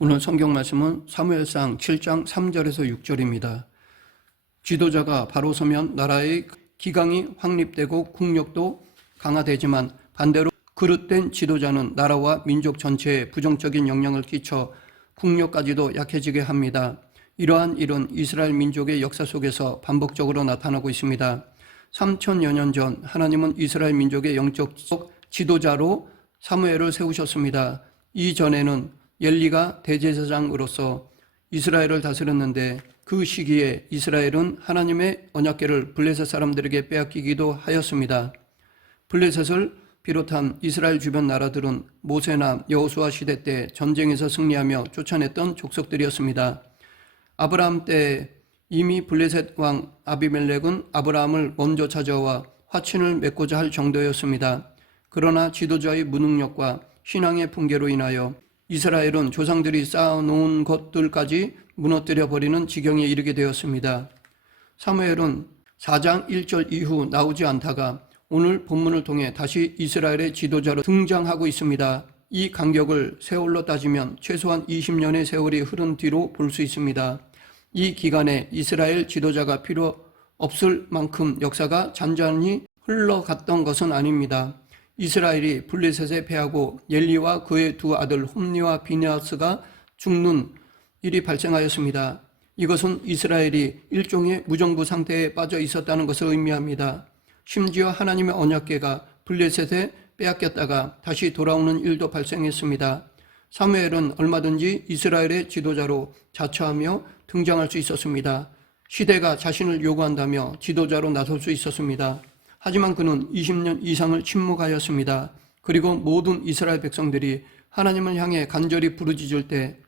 오늘 성경 말씀은 사무엘상 7장 3절에서 6절입니다. 지도자가 바로 서면 나라의 기강이 확립되고 국력도 강화되지만 반대로 그릇된 지도자는 나라와 민족 전체에 부정적인 영향을 끼쳐 국력까지도 약해지게 합니다. 이러한 일은 이스라엘 민족의 역사 속에서 반복적으로 나타나고 있습니다. 3000여 년 전 하나님은 이스라엘 민족의 영적 지도자로 사무엘을 세우셨습니다. 이전에는 엘리가 대제사장으로서 이스라엘을 다스렸는데 그 시기에 이스라엘은 하나님의 언약궤를 블레셋 사람들에게 빼앗기기도 하였습니다. 블레셋을 비롯한 이스라엘 주변 나라들은 모세나 여호수아 시대 때 전쟁에서 승리하며 쫓아냈던 족속들이었습니다. 아브라함 때 이미 블레셋 왕 아비멜렉은 아브라함을 먼저 찾아와 화친을 맺고자 할 정도였습니다. 그러나 지도자의 무능력과 신앙의 붕괴로 인하여 이스라엘은 조상들이 쌓아놓은 것들까지 무너뜨려 버리는 지경에 이르게 되었습니다. 사무엘은 4장 1절 이후 나오지 않다가 오늘 본문을 통해 다시 이스라엘의 지도자로 등장하고 있습니다. 이 간격을 세월로 따지면 최소한 20년의 세월이 흐른 뒤로 볼 수 있습니다. 이 기간에 이스라엘 지도자가 필요 없을 만큼 역사가 잔잔히 흘러갔던 것은 아닙니다. 이스라엘이 블레셋에 패하고 엘리와 그의 두 아들 홈니와 비느하스가 죽는 일이 발생하였습니다. 이것은 이스라엘이 일종의 무정부 상태에 빠져 있었다는 것을 의미합니다. 심지어 하나님의 언약궤가 블레셋에 빼앗겼다가 다시 돌아오는 일도 발생했습니다. 사무엘은 얼마든지 이스라엘의 지도자로 자처하며 등장할 수 있었습니다. 시대가 자신을 요구한다며 지도자로 나설 수 있었습니다. 하지만 그는 20년 이상을 침묵하였습니다. 그리고 모든 이스라엘 백성들이 하나님을 향해 간절히 부르짖을 때,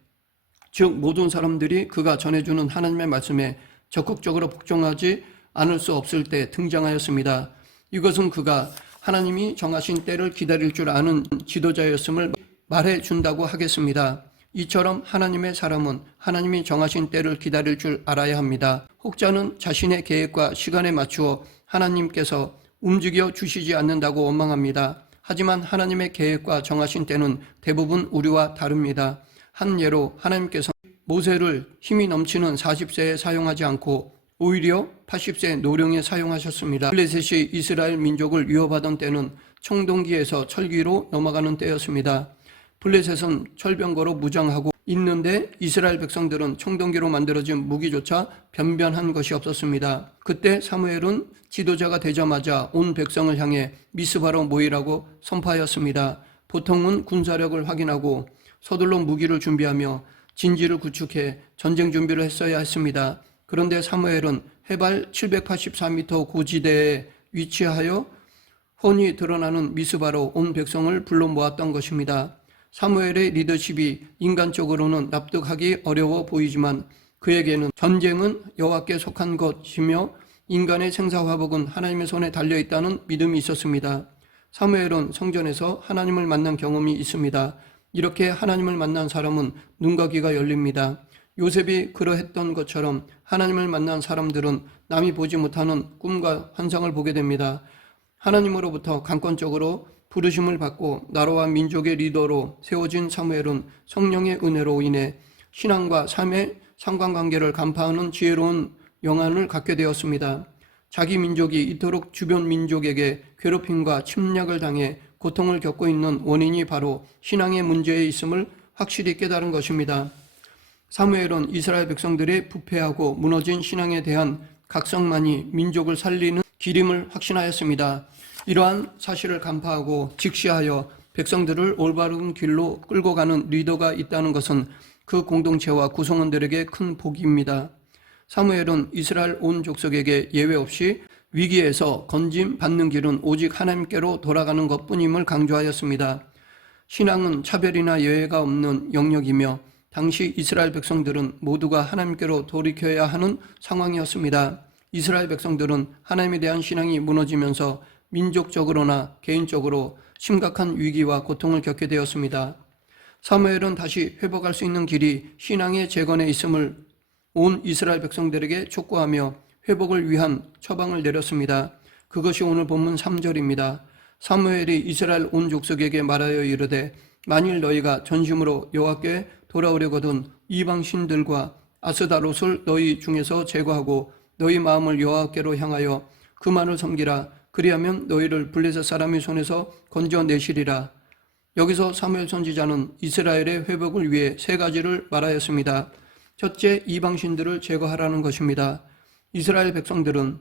즉 모든 사람들이 그가 전해주는 하나님의 말씀에 적극적으로 복종하지 않을 수 없을 때 등장하였습니다. 이것은 그가 하나님이 정하신 때를 기다릴 줄 아는 지도자였음을 말해준다고 하겠습니다. 이처럼 하나님의 사람은 하나님이 정하신 때를 기다릴 줄 알아야 합니다. 혹자는 자신의 계획과 시간에 맞추어 하나님께서 움직여 주시지 않는다고 원망합니다. 하지만 하나님의 계획과 정하신 때는 대부분 우리와 다릅니다. 한 예로 하나님께서 모세를 힘이 넘치는 40세에 사용하지 않고 오히려 80세 노령에 사용하셨습니다. 블레셋이 이스라엘 민족을 위협하던 때는 청동기에서 철기로 넘어가는 때였습니다. 블레셋은 철병거로 무장하고 있는데 이스라엘 백성들은 청동기로 만들어진 무기조차 변변한 것이 없었습니다. 그때 사무엘은 지도자가 되자마자 온 백성을 향해 미스바로 모이라고 선포하였습니다. 보통은 군사력을 확인하고 서둘러 무기를 준비하며 진지를 구축해 전쟁 준비를 했어야 했습니다. 그런데 사무엘은 해발 784m 고지대에 위치하여 훤히 드러나는 미스바로 온 백성을 불러 모았던 것입니다. 사무엘의 리더십이 인간적으로는 납득하기 어려워 보이지만 그에게는 전쟁은 여호와께 속한 것이며 인간의 생사화복은 하나님의 손에 달려있다는 믿음이 있었습니다. 사무엘은 성전에서 하나님을 만난 경험이 있습니다. 이렇게 하나님을 만난 사람은 눈과 귀가 열립니다. 요셉이 그러했던 것처럼 하나님을 만난 사람들은 남이 보지 못하는 꿈과 환상을 보게 됩니다. 하나님으로부터 강권적으로 부르심을 받고 나라와 민족의 리더로 세워진 사무엘은 성령의 은혜로 인해 신앙과 삶의 상관관계를 간파하는 지혜로운 영안을 갖게 되었습니다. 자기 민족이 이토록 주변 민족에게 괴롭힘과 침략을 당해 고통을 겪고 있는 원인이 바로 신앙의 문제에 있음을 확실히 깨달은 것입니다. 사무엘은 이스라엘 백성들의 부패하고 무너진 신앙에 대한 각성만이 민족을 살리는 길임을 확신하였습니다. 이러한 사실을 간파하고 직시하여 백성들을 올바른 길로 끌고 가는 리더가 있다는 것은 그 공동체와 구성원들에게 큰 복입니다. 사무엘은 이스라엘 온 족속에게 예외 없이 위기에서 건짐 받는 길은 오직 하나님께로 돌아가는 것뿐임을 강조하였습니다. 신앙은 차별이나 예외가 없는 영역이며 당시 이스라엘 백성들은 모두가 하나님께로 돌이켜야 하는 상황이었습니다. 이스라엘 백성들은 하나님에 대한 신앙이 무너지면서 민족적으로나 개인적으로 심각한 위기와 고통을 겪게 되었습니다. 사무엘은 다시 회복할 수 있는 길이 신앙의 재건에 있음을 온 이스라엘 백성들에게 촉구하며 회복을 위한 처방을 내렸습니다. 그것이 오늘 본문 3절입니다. 사무엘이 이스라엘 온 족속에게 말하여 이르되 만일 너희가 전심으로 여호와께 돌아오려거든 이방 신들과 아스다롯을 너희 중에서 제거하고 너희 마음을 여호와께로 향하여 그만을 섬기라. 그리하면 너희를 블레셋 사람의 손에서 건져내시리라. 여기서 사무엘 선지자는 이스라엘의 회복을 위해 세 가지를 말하였습니다. 첫째, 이방 신들을 제거하라는 것입니다. 이스라엘 백성들은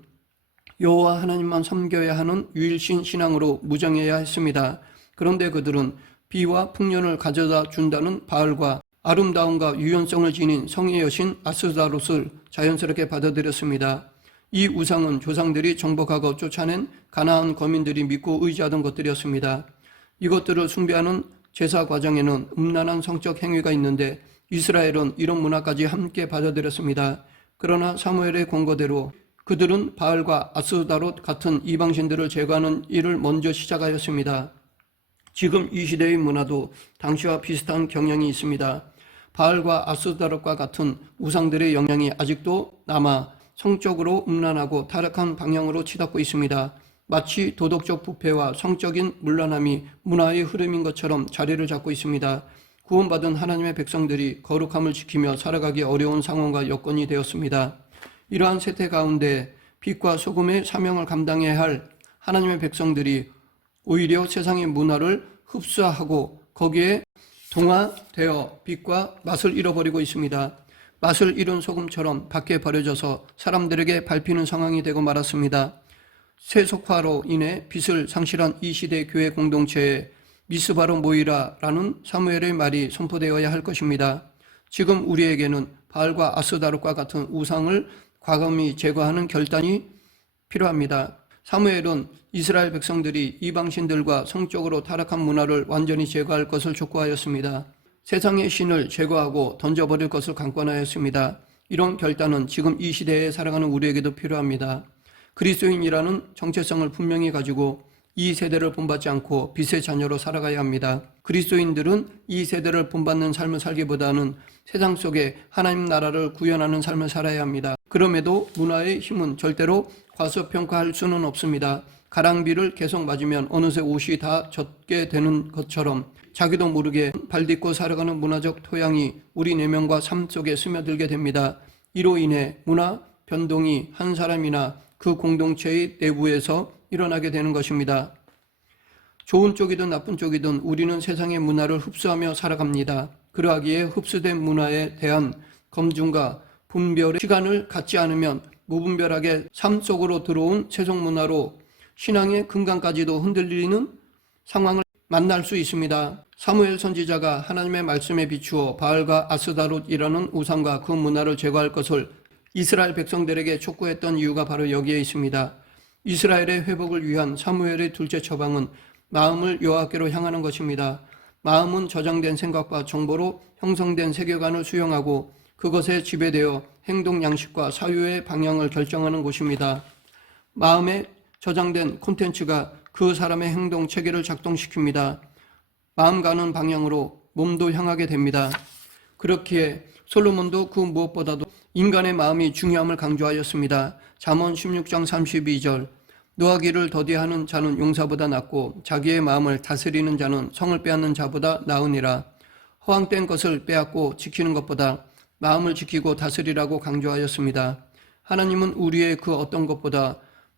여호와 하나님만 섬겨야 하는 유일신 신앙으로 무장해야 했습니다. 그런데 그들은 비와 풍년을 가져다 준다는 바알과 아름다움과 유연성을 지닌 성의 여신 아스다롯을 자연스럽게 받아들였습니다. 이 우상은 조상들이 정복하고 쫓아낸 가나안 거민들이 믿고 의지하던 것들이었습니다. 이것들을 숭배하는 제사 과정에는 음란한 성적 행위가 있는데 이스라엘은 이런 문화까지 함께 받아들였습니다. 그러나 사무엘의 권고대로 그들은 바알과 아스다롯 같은 이방신들을 제거하는 일을 먼저 시작하였습니다. 지금 이 시대의 문화도 당시와 비슷한 경향이 있습니다. 바알과 아스다롯과 같은 우상들의 영향이 아직도 남아 성적으로 음란하고 타락한 방향으로 치닫고 있습니다. 마치 도덕적 부패와 성적인 문란함이 문화의 흐름인 것처럼 자리를 잡고 있습니다. 구원받은 하나님의 백성들이 거룩함을 지키며 살아가기 어려운 상황과 여건이 되었습니다. 이러한 세태 가운데 빛과 소금의 사명을 감당해야 할 하나님의 백성들이 오히려 세상의 문화를 흡수하고 거기에 동화되어 빛과 맛을 잃어버리고 있습니다. 맛을 잃은 소금처럼 밖에 버려져서 사람들에게 밟히는 상황이 되고 말았습니다. 세속화로 인해 빛을 상실한 이 시대 교회 공동체에 미스바로 모이라라는 사무엘의 말이 선포되어야 할 것입니다. 지금 우리에게는 바알과 아스다롯과 같은 우상을 과감히 제거하는 결단이 필요합니다. 사무엘은 이스라엘 백성들이 이방신들과 성적으로 타락한 문화를 완전히 제거할 것을 촉구하였습니다. 세상의 신을 제거하고 던져버릴 것을 강권하였습니다. 이런 결단은 지금 이 시대에 살아가는 우리에게도 필요합니다. 그리스도인이라는 정체성을 분명히 가지고 이 세대를 본받지 않고 빛의 자녀로 살아가야 합니다. 그리스도인들은 이 세대를 본받는 삶을 살기보다는 세상 속에 하나님 나라를 구현하는 삶을 살아야 합니다. 그럼에도 문화의 힘은 절대로 과소평가할 수는 없습니다. 가랑비를 계속 맞으면 어느새 옷이 다 젖게 되는 것처럼 자기도 모르게 발딛고 살아가는 문화적 토양이 우리 내면과 삶 속에 스며들게 됩니다. 이로 인해 문화 변동이 한 사람이나 그 공동체의 내부에서 일어나게 되는 것입니다. 좋은 쪽이든 나쁜 쪽이든 우리는 세상의 문화를 흡수하며 살아갑니다. 그러하기에 흡수된 문화에 대한 검증과 분별의 시간을 갖지 않으면 무분별하게 삶 속으로 들어온 세속 문화로 신앙의 근간까지도 흔들리는 상황을 만날 수 있습니다. 사무엘 선지자가 하나님의 말씀에 비추어 바알과 아스다롯이라는 우상과 그 문화를 제거할 것을 이스라엘 백성들에게 촉구했던 이유가 바로 여기에 있습니다. 이스라엘의 회복을 위한 사무엘의 둘째 처방은 마음을 여호와께로 향하는 것입니다. 마음은 저장된 생각과 정보로 형성된 세계관을 수용하고 그것에 지배되어 행동 양식과 사유의 방향을 결정하는 곳입니다. 마음에 저장된 콘텐츠가 그 사람의 행동 체계를 작동시킵니다. 마음 가는 방향으로 몸도 향하게 됩니다. 그렇기에 솔로몬도 그 무엇보다도 인간의 마음이 중요함을 강조하였습니다. 잠언 16장 32절 노하기를 더디하는 자는 용사보다 낫고 자기의 마음을 다스리는 자는 성을 빼앗는 자보다 나으니라. 허황된 것을 빼앗고 지키는 것보다 마음을 지키고 다스리라고 강조하였습니다. 하나님은 우리의 그 어떤 것보다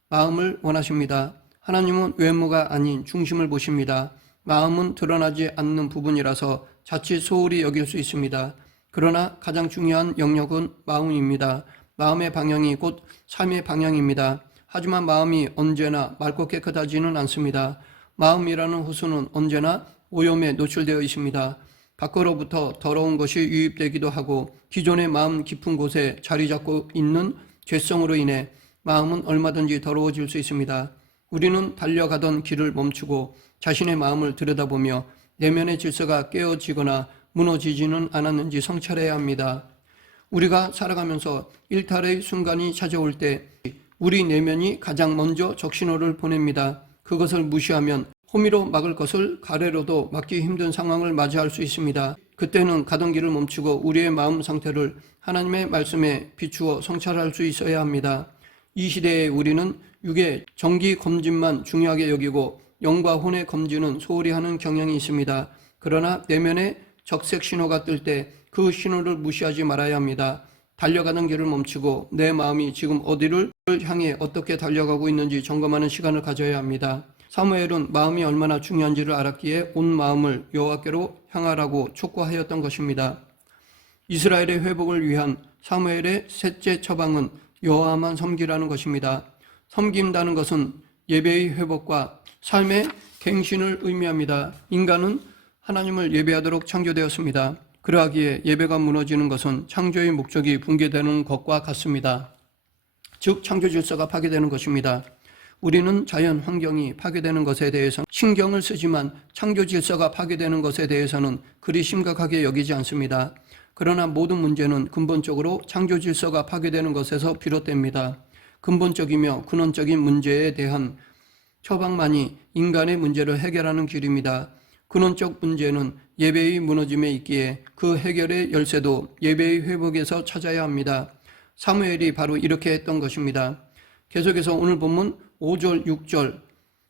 마음을 원하십니다. 하나님은 외모가 아닌 중심을 보십니다. 마음은 드러나지 않는 부분이라서 자칫 소홀히 여길 수 있습니다. 그러나 가장 중요한 영역은 마음입니다. 마음의 방향이 곧 삶의 방향입니다. 하지만 마음이 언제나 맑고 깨끗하지는 않습니다. 마음이라는 호수는 언제나 오염에 노출되어 있습니다. 밖으로부터 더러운 것이 유입되기도 하고 기존의 마음 깊은 곳에 자리 잡고 있는 죄성으로 인해 마음은 얼마든지 더러워질 수 있습니다. 우리는 달려가던 길을 멈추고 자신의 마음을 들여다보며 내면의 질서가 깨어지거나 무너지지는 않았는지 성찰해야 합니다. 우리가 살아가면서 일탈의 순간이 찾아올 때 우리 내면이 가장 먼저 적신호를 보냅니다. 그것을 무시하면 호미로 막을 것을 가래로도 막기 힘든 상황을 맞이할 수 있습니다. 그때는 가던 길을 멈추고 우리의 마음 상태를 하나님의 말씀에 비추어 성찰할 수 있어야 합니다. 이 시대에 우리는 육의 정기 검진만 중요하게 여기고 영과 혼의 검진은 소홀히 하는 경향이 있습니다. 그러나 내면의 적색 신호가 뜰 때 그 신호를 무시하지 말아야 합니다. 달려가는 길을 멈추고 내 마음이 지금 어디를 향해 어떻게 달려가고 있는지 점검하는 시간을 가져야 합니다. 사무엘은 마음이 얼마나 중요한지를 알았기에 온 마음을 여호와께로 향하라고 촉구하였던 것입니다. 이스라엘의 회복을 위한 사무엘의 셋째 처방은 여호와만 섬기라는 것입니다. 섬긴다는 것은 예배의 회복과 삶의 갱신을 의미합니다. 인간은 하나님을 예배하도록 창조되었습니다. 그러하기에 예배가 무너지는 것은 창조의 목적이 붕괴되는 것과 같습니다. 즉 창조 질서가 파괴되는 것입니다. 우리는 자연 환경이 파괴되는 것에 대해서는 신경을 쓰지만 창조 질서가 파괴되는 것에 대해서는 그리 심각하게 여기지 않습니다. 그러나 모든 문제는 근본적으로 창조 질서가 파괴되는 것에서 비롯됩니다. 근본적이며 근원적인 문제에 대한 처방만이 인간의 문제를 해결하는 길입니다. 근원적 문제는 예배의 무너짐에 있기에 그 해결의 열쇠도 예배의 회복에서 찾아야 합니다. 사무엘이 바로 이렇게 했던 것입니다. 계속해서 오늘 본문 5절 6절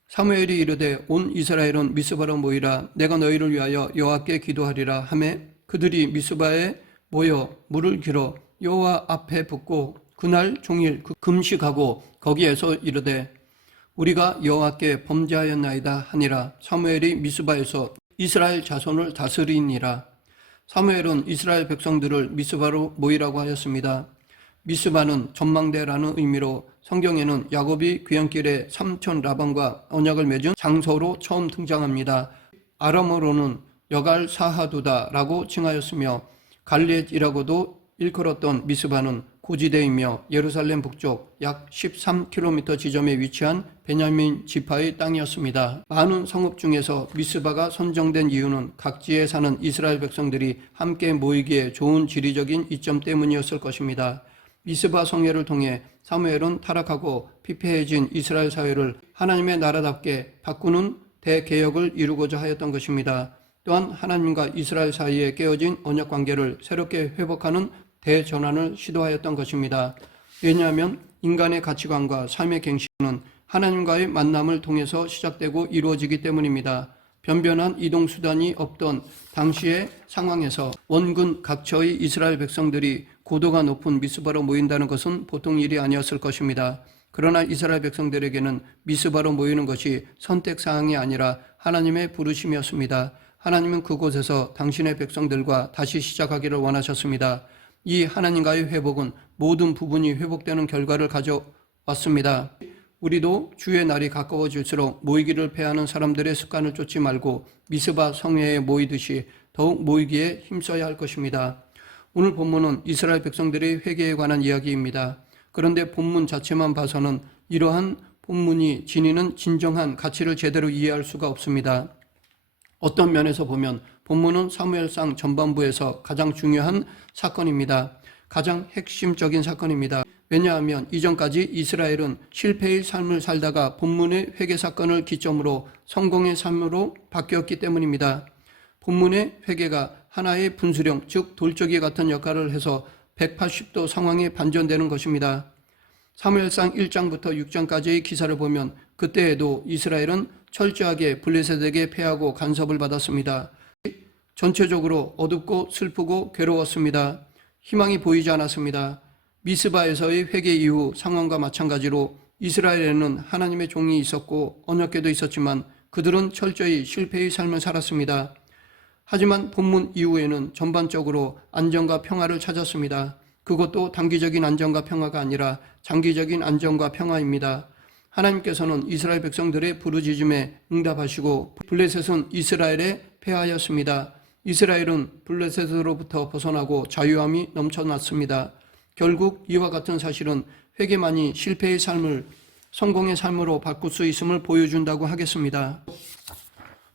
사무엘이 이르되 온 이스라엘은 미스바로 모이라 내가 너희를 위하여 여호와께 기도하리라 하매 그들이 미스바에 모여 물을 길어 여호와 앞에 붓고 그날 종일 금식하고 거기에서 이르되 우리가 여호와께 범죄하였나이다 하니라. 사무엘이 미스바에서 이스라엘 자손을 다스리니라. 사무엘은 이스라엘 백성들을 미스바로 모이라고 하였습니다. 미스바는 전망대라는 의미로 성경에는 야곱이 귀향길에 삼촌 라반과 언약을 맺은 장소로 처음 등장합니다. 아람어로는 여갈 사하두다라고 칭하였으며 갈렛이라고도 일컬었던 미스바는 고지대이며 예루살렘 북쪽 약 13km 지점에 위치한 베냐민 지파의 땅이었습니다. 많은 성읍 중에서 미스바가 선정된 이유는 각지에 사는 이스라엘 백성들이 함께 모이기에 좋은 지리적인 이점 때문이었을 것입니다. 미스바 성회를 통해 사무엘은 타락하고 피폐해진 이스라엘 사회를 하나님의 나라답게 바꾸는 대개혁을 이루고자 하였던 것입니다. 또한 하나님과 이스라엘 사이에 깨어진 언약 관계를 새롭게 회복하는 대전환을 시도하였던 것입니다. 왜냐하면 인간의 가치관과 삶의 갱신은 하나님과의 만남을 통해서 시작되고 이루어지기 때문입니다. 변변한 이동수단이 없던 당시의 상황에서 원근 각처의 이스라엘 백성들이 고도가 높은 미스바로 모인다는 것은 보통 일이 아니었을 것입니다. 그러나 이스라엘 백성들에게는 미스바로 모이는 것이 선택사항이 아니라 하나님의 부르심이었습니다. 하나님은 그곳에서 당신의 백성들과 다시 시작하기를 원하셨습니다. 이 하나님과의 회복은 모든 부분이 회복되는 결과를 가져왔습니다. 우리도 주의 날이 가까워질수록 모이기를 패하는 사람들의 습관을 쫓지 말고 미스바 성회에 모이듯이 더욱 모이기에 힘써야 할 것입니다. 오늘 본문은 이스라엘 백성들의 회개에 관한 이야기입니다. 그런데 본문 자체만 봐서는 이러한 본문이 지니는 진정한 가치를 제대로 이해할 수가 없습니다. 어떤 면에서 보면 본문은 사무엘상 전반부에서 가장 중요한 사건입니다. 가장 핵심적인 사건입니다. 왜냐하면 이전까지 이스라엘은 실패의 삶을 살다가 본문의 회개 사건을 기점으로 성공의 삶으로 바뀌었기 때문입니다. 본문의 회개가 하나의 분수령, 즉 돌적이 같은 역할을 해서 180도 상황이 반전되는 것입니다. 사무엘상 1장부터 6장까지의 기사를 보면 그때에도 이스라엘은 철저하게 블레셋에게 패하고 간섭을 받았습니다. 전체적으로 어둡고 슬프고 괴로웠습니다. 희망이 보이지 않았습니다. 미스바에서의 회개 이후 상황과 마찬가지로 이스라엘에는 하나님의 종이 있었고 언약궤도 있었지만 그들은 철저히 실패의 삶을 살았습니다. 하지만 본문 이후에는 전반적으로 안정과 평화를 찾았습니다. 그것도 단기적인 안정과 평화가 아니라 장기적인 안정과 평화입니다. 하나님께서는 이스라엘 백성들의 부르짖음에 응답하시고 블레셋은 이스라엘에 패하였습니다. 이스라엘은 블레셋으로부터 벗어나고 자유함이 넘쳐났습니다. 결국 이와 같은 사실은 회개만이 실패의 삶을 성공의 삶으로 바꿀 수 있음을 보여준다고 하겠습니다.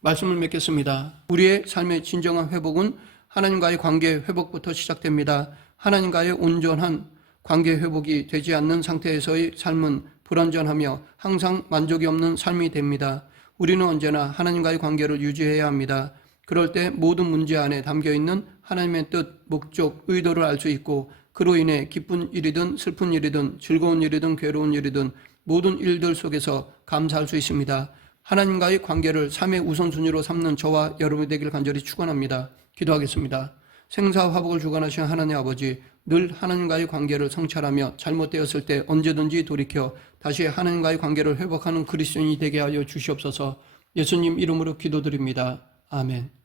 말씀을 맺겠습니다. 우리의 삶의 진정한 회복은 하나님과의 관계 회복부터 시작됩니다. 하나님과의 온전한 관계 회복이 되지 않는 상태에서의 삶은 불완전하며 항상 만족이 없는 삶이 됩니다. 우리는 언제나 하나님과의 관계를 유지해야 합니다. 그럴 때 모든 문제 안에 담겨있는 하나님의 뜻, 목적, 의도를 알 수 있고 그로 인해 기쁜 일이든 슬픈 일이든 즐거운 일이든 괴로운 일이든 모든 일들 속에서 감사할 수 있습니다. 하나님과의 관계를 삶의 우선순위로 삼는 저와 여러분이 되길 간절히 축원합니다. 기도하겠습니다. 생사화복을 주관하신 하나님 아버지, 늘 하나님과의 관계를 성찰하며 잘못되었을 때 언제든지 돌이켜 다시 하나님과의 관계를 회복하는 그리스도인이 되게 하여 주시옵소서. 예수님 이름으로 기도드립니다. 아멘.